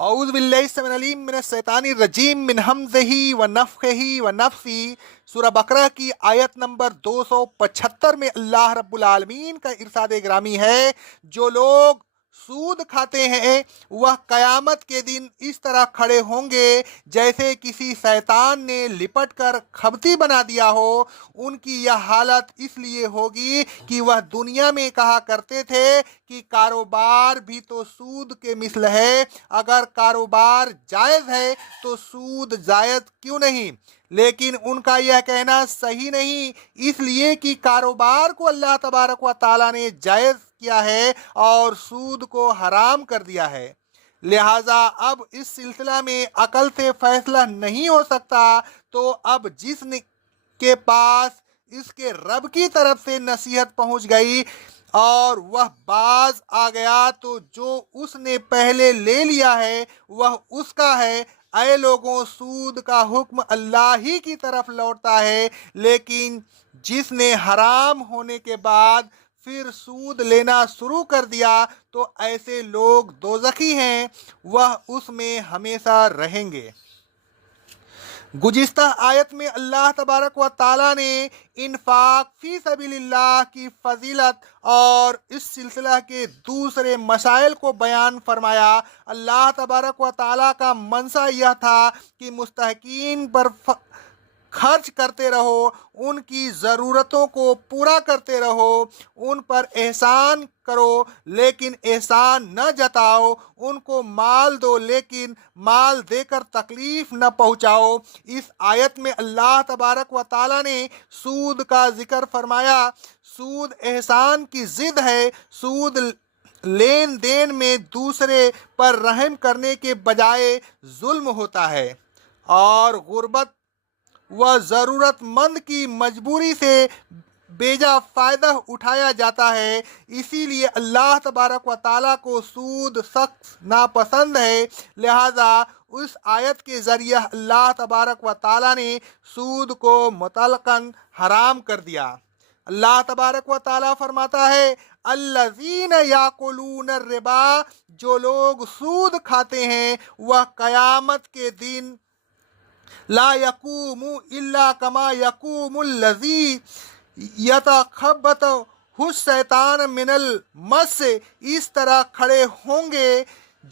اعوذ باللہ السمیع العلیم من الشیطان الرجیم من ہمزہ ونفخہ ونفثہ۔ سورہ بقرہ کی آیت نمبر 275 میں اللہ رب العالمین کا ارشاد گرامی ہے، جو لوگ سود کھاتے ہیں وہ قیامت کے دن اس طرح کھڑے ہوں گے جیسے کسی شیطان نے لپٹ کر کھبتی بنا دیا ہو۔ ان کی یہ حالت اس لیے ہوگی کہ وہ دنیا میں کہا کرتے تھے کہ کاروبار بھی تو سود کے مثل ہے، اگر کاروبار جائز ہے تو سود جائز کیوں نہیں؟ لیکن ان کا یہ کہنا صحیح نہیں، اس لیے کہ کاروبار کو اللہ تبارک و تعالیٰ نے جائز کیا ہے اور سود کو حرام کر دیا ہے۔ لہٰذا اب اس سلسلہ میں عقل سے فیصلہ نہیں ہو سکتا، تو اب جس کے پاس اس کے رب کی طرف سے نصیحت پہنچ گئی اور وہ باز آ گیا تو جو اس نے پہلے لے لیا ہے وہ اس کا ہے۔ اے لوگوں، سود کا حکم اللہ ہی کی طرف لوٹتا ہے، لیکن جس نے حرام ہونے کے بعد پھر سود لینا شروع کر دیا تو ایسے لوگ دوزخی ہیں، وہ اس میں ہمیشہ رہیں گے۔ گزشتہ آیت میں اللہ تبارک و تعالیٰ نے انفاق فی سبیل اللہ کی فضیلت اور اس سلسلہ کے دوسرے مسائل کو بیان فرمایا۔ اللہ تبارک و تعالیٰ کا منشا یہ تھا کہ مستحقین پر خرچ کرتے رہو، ان کی ضرورتوں کو پورا کرتے رہو، ان پر احسان کرو لیکن احسان نہ جتاؤ، ان کو مال دو لیکن مال دے کر تکلیف نہ پہنچاؤ۔ اس آیت میں اللہ تبارک و تعالیٰ نے سود کا ذکر فرمایا۔ سود احسان کی ضد ہے۔ سود لین دین میں دوسرے پر رحم کرنے کے بجائے ظلم ہوتا ہے اور غربت و ضرورت مند کی مجبوری سے بیجا فائدہ اٹھایا جاتا ہے۔ اسی لیے اللہ تبارک و تعالیٰ کو سود سخت ناپسند ہے، لہذا اس آیت کے ذریعے اللہ تبارک و تعالیٰ نے سود کو مطلقاً حرام کر دیا۔ اللہ تبارک و تعالیٰ فرماتا ہے، الذین یاکلون الربا، جو لوگ سود کھاتے ہیں وہ قیامت کے دن لا یقوم الا کما یقوم الذی یتخبطہ الشیطان من المس، اس طرح کھڑے ہوں گے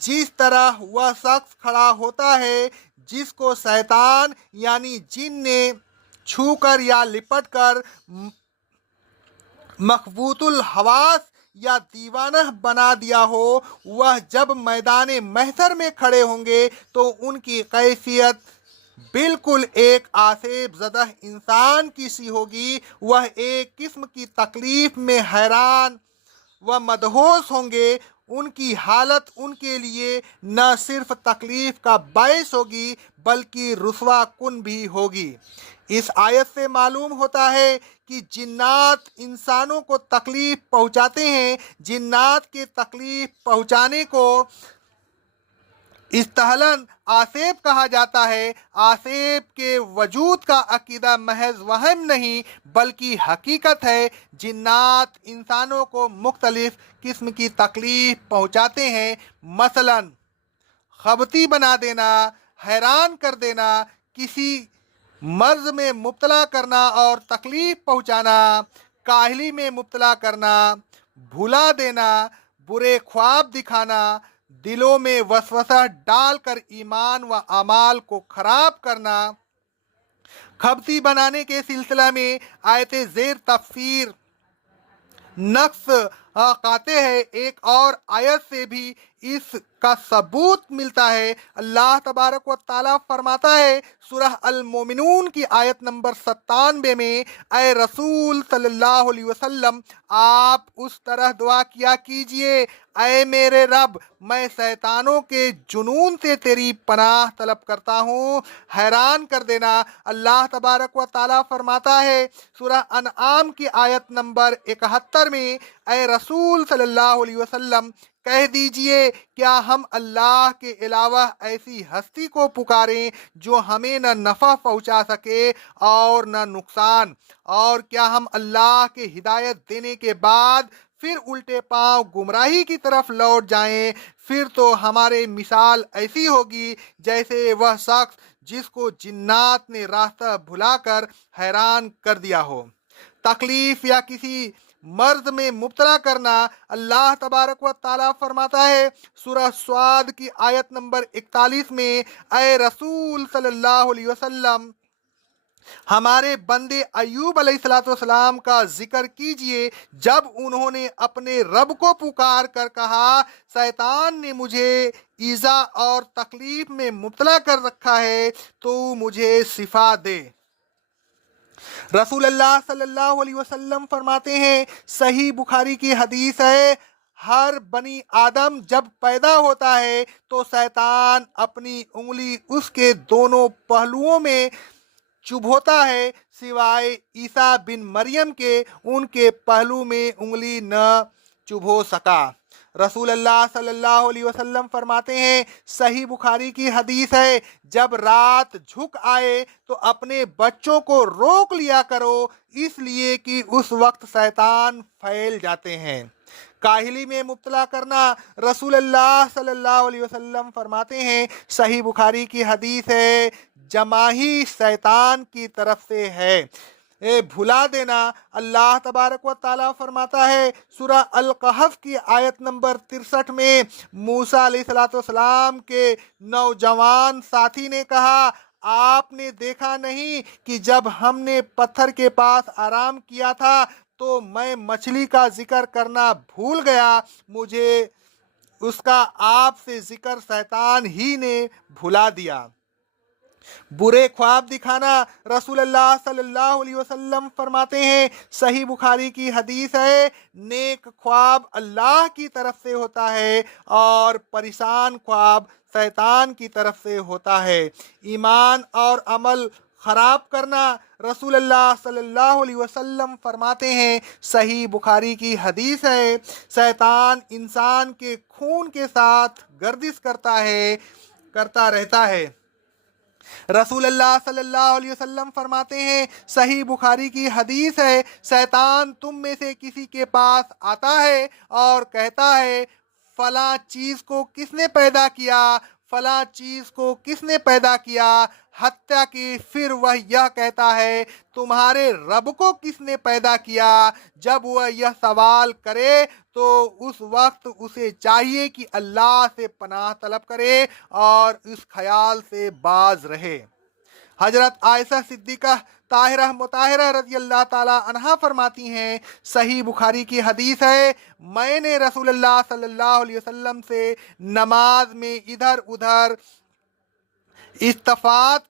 جس طرح وہ شخص کھڑا ہوتا ہے جس کو شیطان یعنی جن نے چھو کر یا لپٹ کر مخبوط الحواس یا دیوانہ بنا دیا ہو۔ وہ جب میدان محشر میں کھڑے ہوں گے تو ان کی کیفیت بالکل ایک آسیب زدہ انسان کی سی ہوگی۔ وہ ایک قسم کی تکلیف میں حیران و مدہوش ہوں گے۔ ان کی حالت ان کے لیے نہ صرف تکلیف کا باعث ہوگی بلکہ رسوا کن بھی ہوگی۔ اس آیت سے معلوم ہوتا ہے کہ جنات انسانوں کو تکلیف پہنچاتے ہیں۔ جنات کے تکلیف پہنچانے کو اصطلاحاً آسیب کہا جاتا ہے۔ آسیب کے وجود کا عقیدہ محض وہم نہیں بلکہ حقیقت ہے۔ جنات انسانوں کو مختلف قسم کی تکلیف پہنچاتے ہیں، مثلاً خبتی بنا دینا، حیران کر دینا، کسی مرض میں مبتلا کرنا اور تکلیف پہنچانا، کاہلی میں مبتلا کرنا، بھلا دینا، برے خواب دکھانا، دلوں میں وسوسہ ڈال کر ایمان و اعمال کو خراب کرنا۔ کھبتی بنانے کے سلسلہ میں آیت زیر تفسیر نقص آتے ہیں۔ ایک اور آیت سے بھی اس کا ثبوت ملتا ہے۔ اللہ تبارک و تعالیٰ فرماتا ہے سورہ المومنون کی آیت نمبر 97 میں، اے رسول صلی اللہ علیہ وسلم، آپ اس طرح دعا کیا کیجئے، اے میرے رب، میں شیطانوں کے جنون سے تیری پناہ طلب کرتا ہوں۔ حیران کر دینا۔ اللہ تبارک و تعالیٰ فرماتا ہے سورہ انعام کی آیت نمبر 71 میں، اے رسول صلی اللہ علیہ وسلم، کہہ دیجئے، کیا ہم اللہ کے علاوہ ایسی ہستی کو پکاریں جو ہمیں نہ نفع پہنچا سکے اور نہ نقصان؟ اور کیا ہم اللہ کے ہدایت دینے کے بعد फिर उल्टे पांव गुमराही की तरफ लौट जाएं, फिर तो हमारे मिसाल ऐसी होगी जैसे वह शख्स जिसको जिन्नात ने रास्ता भुलाकर हैरान कर दिया हो। तकलीफ या किसी मर्ज में मुब्तला करना, अल्लाह तबारक व ताला फरमाता है सूरह स्वाद की आयत नंबर 41 में, ए रसूल सल्लल्लाहु अलैहि वसल्लम, हमारे बंदे अय्यूब अलैहिस्सलाम का जिक्र कीजिए जब उन्होंने अपने रब को पुकार कर कहा, शैतान ने मुझे ईजा और तकलीफ में मुब्तला कर रखा है, तो मुझे शिफा दे। रसूल अल्लाह सल्लल्लाहु अलैहि वसल्लम फरमाते हैं, सही बुखारी की हदीस है, हर बनी आदम जब पैदा होता है तो शैतान अपनी उंगली उसके दोनों पहलुओं में चुभोता है, सिवाय ईसा बिन मरियम के, उनके पहलू में उंगली न चुभो सका। रसूल अल्लाह सल्लल्लाहु अलैहि वसल्लम फरमाते हैं, सही बुखारी की हदीस है, जब रात झुक आए तो अपने बच्चों को रोक लिया करो, इसलिए कि उस वक्त शैतान फैल जाते हैं। काहिली में मुब्तला करना, रसूल अल्लाह सल्लल्लाहु अलैहि वसल्लम फरमाते हैं, सही बुखारी की हदीस है, जमाही शैतान की तरफ से है। भुला देना, अल्लाह तबारक व ताला फरमाता है सूरह अल कहफ की आयत नंबर 63 में, मूसा अलैहिस्सलाम के नौजवान साथी ने कहा, आपने देखा नहीं कि जब हमने पत्थर के पास आराम किया था तो मैं मछली का जिक्र करना भूल गया, मुझे उसका आपसे जिक्र शैतान ही ने भुला दिया। बुरे ख्वाब दिखाना, रसूल अल्लाह सल्लल्लाहु अलैहि वसल्लम फरमाते हैं, सही बुखारी की हदीस है, नेक ख्वाब अल्लाह की तरफ से होता है और परेशान ख्वाब शैतान की तरफ से होता है। ईमान और अमल खराब करना, रसूल अल्लाह सल्लल्लाहु अलैहि वसल्लम फरमाते हैं, सही बुखारी की हदीस है, शैतान इंसान के खून के साथ गर्दिश करता रहता है। रसूल अल्लाह सल्लल्लाहु अलैहि वसल्लम फरमाते हैं, सही बुखारी की हदीस है, शैतान तुम में से किसी के पास आता है और कहता है, फला चीज को किसने पैदा किया, फला चीज को किसने पैदा किया, हत्या की फिर वह यह कहता है, तुम्हारे रब को किसने पैदा किया। जब वह यह सवाल करे तो उस वक्त उसे चाहिए कि अल्लाह से पनाह तलब करे और इस ख्याल से बाज रहे। हजरत आयशा सिद्दीका ताहिरा मुताहिरा रजी अल्लाह ताला अन्हा फरमाती हैं, सही बुखारी की हदीस है, मैंने रसूलुल्लाह सल्लल्लाहु अलैहि वसल्लम से नमाज में इधर उधर इस्तफात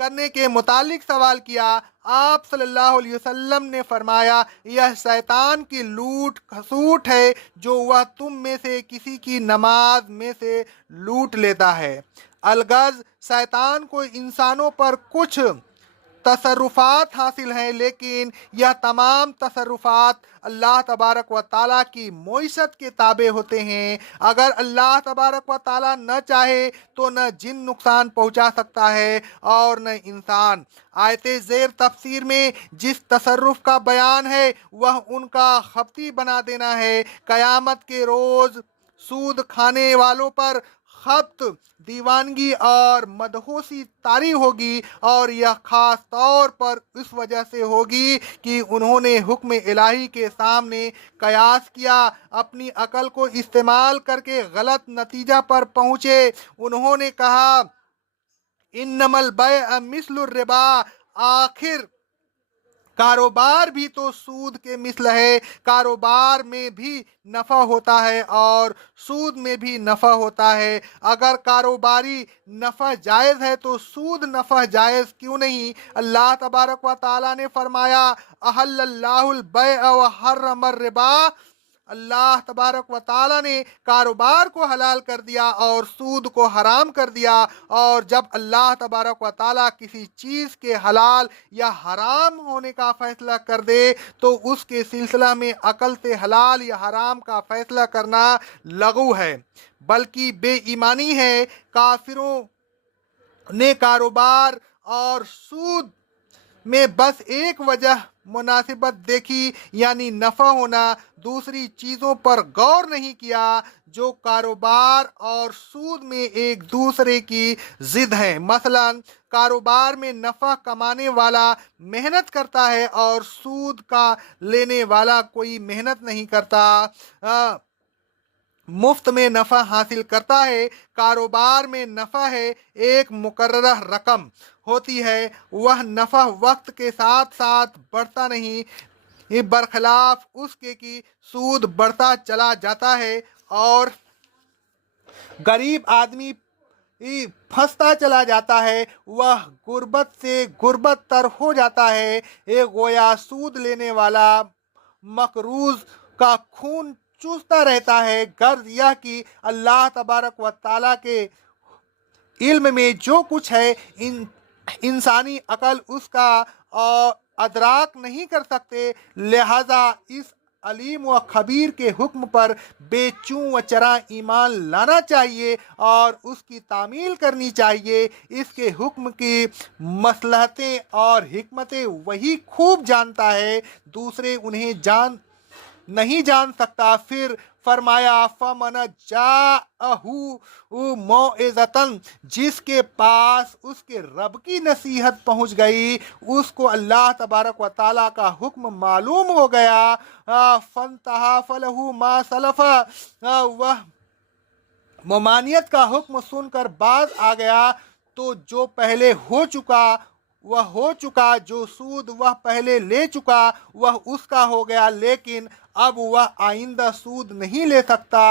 करने के मुतालिक सवाल किया। आप सल्लल्लाहु अलैहि वसल्लम ने फरमाया, यह शैतान की लूट खसूट है जो वह तुम में से किसी की नमाज में से लूट लेता है। अलगज शैतान को इंसानों पर कुछ तसर्रुफात हासिल हैं, लेकिन यह तमाम तसर्रुफात अल्लाह तबारक व ताला की मोइशत के ताबे होते हैं। अगर अल्लाह तबारक व ताला न चाहे तो न जिन नुकसान पहुंचा सकता है और न इंसान। आयते ज़ेर तफसीर में जिस तसर्रुफ का बयान है वह उनका खपती बना देना है। क़यामत के रोज़ सूद खाने वालों पर खप्त, दीवानगी और मदहोशी तारी होगी, और यह खास तौर पर इस वजह से होगी कि उन्होंने हुक्म इलाही के सामने कयास किया, अपनी अकल को इस्तेमाल करके गलत नतीजा पर पहुँचे। उन्होंने कहा, इन्नमल बैअ मिस्लुर रिबा, आखिर कारोबार भी तो सूद के मिसल है। कारोबार में भी नफ़ा होता है और सूद में भी नफ़ा होता है। अगर कारोबारी नफ़ा जायज़ है तो सूद नफ़ा जायज़ क्यों नहीं। अल्लाह तबारक व ताला ने फरमाया, अहल्लल्लाहुल बैअ व हर्रमर रिबा, अल्लाह तबारक व ताला ने कारोबार को हलाल कर दिया और सूद को हराम कर दिया। और जब अल्लाह तबारक व ताला किसी चीज़ के हलाल या हराम होने का फैसला कर दे तो उसके सिलसिला में अकल से हलाल या हराम का फैसला करना लगू है, बल्कि बेईमानी है। काफिरों ने कारोबार और सूद में बस एक वजह मुनासिबत देखी यानी नफ़ा होना, दूसरी चीज़ों पर गौर नहीं किया जो कारोबार और सूद में एक दूसरे की जिद है। मसलन कारोबार में नफ़ा कमाने वाला मेहनत करता है और सूद का लेने वाला कोई मेहनत नहीं करता, मुफ्त में नफ़ा हासिल करता है। कारोबार में नफ़ा है एक मुकर्रर रकम होती है, वह नफ़ा वक्त के साथ साथ बढ़ता नहीं, ये बरखिलाफ उसके कि सूद बढ़ता चला जाता है और गरीब आदमी फंसता चला जाता है, वह गुर्बत से गुर्बत तर हो जाता है। एक गोया सूद लेने वाला मकरूज का खून चूसता रहता है। गर्ज यह कि अल्लाह तबारक व ताला के इल्म में जो कुछ है इंसानी अकल उसका और अदराक नहीं कर सकते, लिहाजा इस अलीम व खबीर के हुक्म पर बेचूं व चरा ईमान लाना चाहिए और उसकी तामील करनी चाहिए। इसके हुक्म की मसलहतें और हिकमतें वही खूब जानता है, दूसरे उन्हें नहीं जान सकता। फिर फरमाया फमन जाअहू मौइज़तन, जिसके पास उसके रब की नसीहत पहुंच गई, उसको अल्लाह तबारक व ताला का हुक्म मालूम हो गया, फंतहा फलहू मा सलफा, वह ममानियत का हुक्म सुनकर बाज आ गया तो जो पहले हो चुका वह हो चुका, जो सूद वह पहले ले चुका वह उसका हो गया, लेकिन अब वह आइंदा सूद नहीं ले सकता।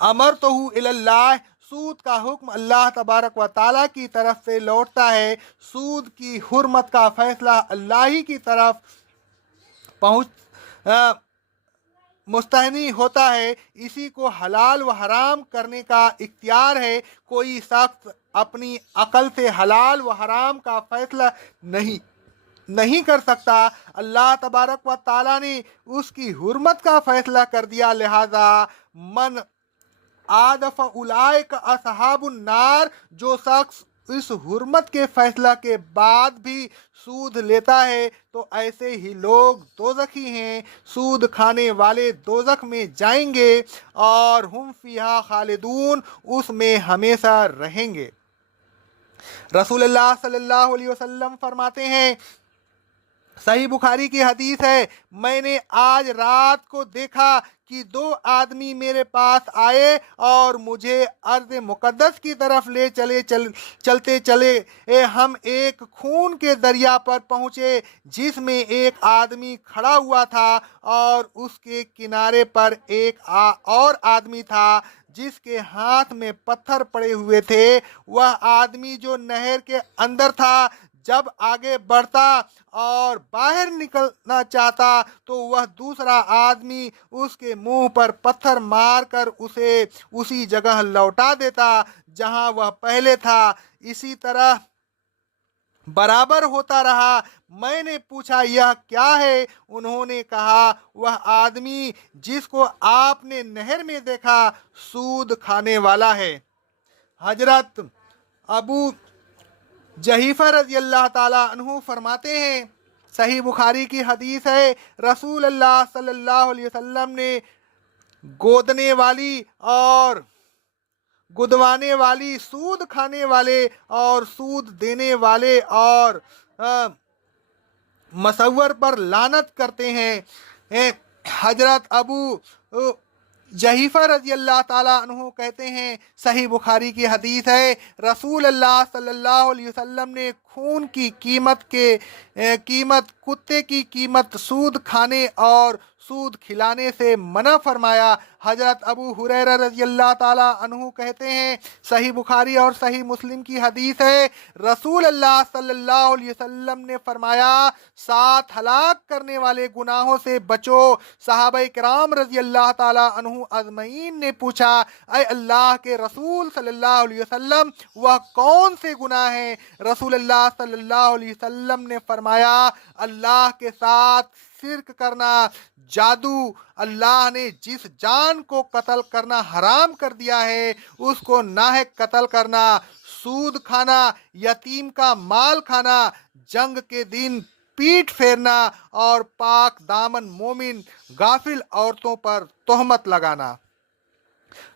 अमर तो इल्लाह, सूद का हुक्म अल्लाह तबारक व ताला की तरफ से लौटता है। सूद की हुर्मत का फैसला अल्लाह ही की तरफ पहुँच मुस्तहनी होता है। इसी को हलाल व हराम करने का इख्तियार है। कोई शख्स अपनी अकल से हलाल व हराम का फैसला नहीं कर सकता। अल्लाह तबारक व ताला ने उसकी हुर्मत का फैसला कर दिया, लिहाजा मन आदफ उलाइक असहाबुन नार, जो शख्स इस हुर्मत के फैसला के बाद भी सूद लेता है तो ऐसे ही लोग दोजखी हैं। सूद खाने वाले दोजख में जाएंगे और हम फिहा खालिदून, उसमें हमेशा रहेंगे। रसूलुल्लाह सल्लल्लाहु अलैहि वसल्लम फरमाते हैं, सही बुखारी की हदीस है, मैंने आज रात को देखा कि दो आदमी मेरे पास आए और मुझे अर्ज़ मुक़द्दस की तरफ ले चलते चले। हम एक खून के दरिया पर पहुँचे जिसमें एक आदमी खड़ा हुआ था और उसके किनारे पर एक और आदमी था जिसके हाथ में पत्थर पड़े हुए थे। वह आदमी जो नहर के अंदर था, जब आगे बढ़ता और बाहर निकलना चाहता तो वह दूसरा आदमी उसके मुंह पर पत्थर मारकर उसे उसी जगह लौटा देता जहां वह पहले था। इसी तरह बराबर होता रहा। मैंने पूछा यह क्या है? उन्होंने कहा वह आदमी जिसको आपने नहर में देखा सूद खाने वाला है। हजरत अबू जहीफा रजी अल्लाह ताला अन्हु फरमाते हैं, सही बुखारी की हदीस है, रसूल अल्लाह सल्लल्लाहु अलैहि वसल्लम ने गोदने वाली और गुदवाने वाली, सूद खाने वाले और सूद देने वाले और मसव्वर पर लानत करते हैं। हजरत अबू जहीफा रजी अल्लाह ताला अन्हु कहते हैं, सही बुखारी की हदीस है, रसूल अल्लाह सल्लल्लाहु अलैहि वसल्लम ने खून की कीमत कुत्ते की कीमत सूद खाने और सूद खिलाने से मना फरमाया। हजरत अबू हुरैरा रज़ी अल्लाह ताला अन्हु कहते हैं, सही बुखारी और सही मुस्लिम की हदीस है, रसूल अल्लाह सल्लल्लाहु अलैहि वसल्लम ने फरमाया, 7 हलाक करने वाले गुनाहों से बचो। सहाबा किराम रज़ी अल्लाह ताला अन्हु अजमईन ने पूछा, ऐ अल्लाह के रसूल सल्लल्लाहु अलैहि वसल्लम, वह कौन से गुनाह हैं? रसूल अल्लाह सल्लल्लाहु अलैहि वसल्लम ने फरमाया, अल्लाह के साथ शिर्क करना, जादू, अल्लाह ने जिस जान को कत्ल करना हराम कर दिया है उसको नाहक कत्ल करना, सूद खाना, यतीम का माल खाना, जंग के दिन پیٹھ پھیرنا اور پاک دامن مومن غافل عورتوں پر تہمت لگانا۔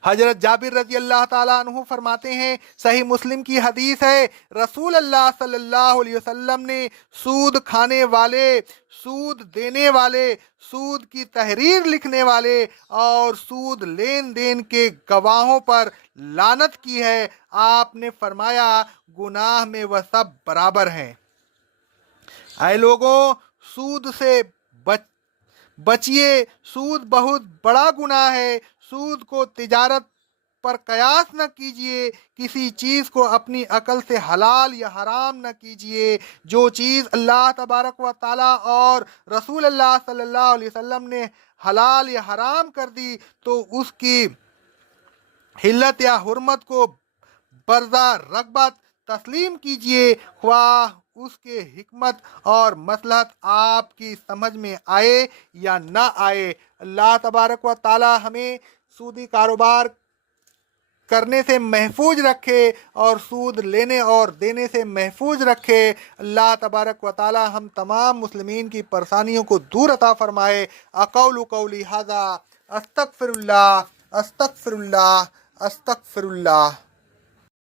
حضرت جابر رضی اللہ تعالیٰ عنہ فرماتے ہیں، صحیح مسلم کی حدیث ہے، رسول اللہ صلی اللہ علیہ وسلم نے سود کھانے والے، سود دینے والے، سود کی تحریر لکھنے والے اور سود لین دین کے گواہوں پر لعنت کی ہے۔ آپ نے فرمایا، گناہ میں وہ سب برابر ہیں۔ اے لوگوں، سود سے بچیے، سود بہت بڑا گناہ ہے۔ سود کو تجارت پر قیاس نہ کیجیے، کسی چیز کو اپنی عقل سے حلال یا حرام نہ کیجیے۔ جو چیز اللہ تبارک و تعالیٰ اور رسول اللہ صلی اللہ علیہ وسلم نے حلال یا حرام کر دی تو اس کی حلت یا حرمت کو برزہ رغبت تسلیم کیجیے، خواہ اس کے حکمت اور مصلحت آپ کی سمجھ میں آئے یا نہ آئے۔ اللہ تبارک و تعالی ہمیں سودی کاروبار کرنے سے محفوظ رکھے اور سود لینے اور دینے سے محفوظ رکھے۔ اللہ تبارک و تعالی ہم تمام مسلمین کی پریشانیوں کو دور عطا فرمائے۔ اقول قولی ھذا، استغفر اللہ، استغفر اللہ، استغفر اللہ۔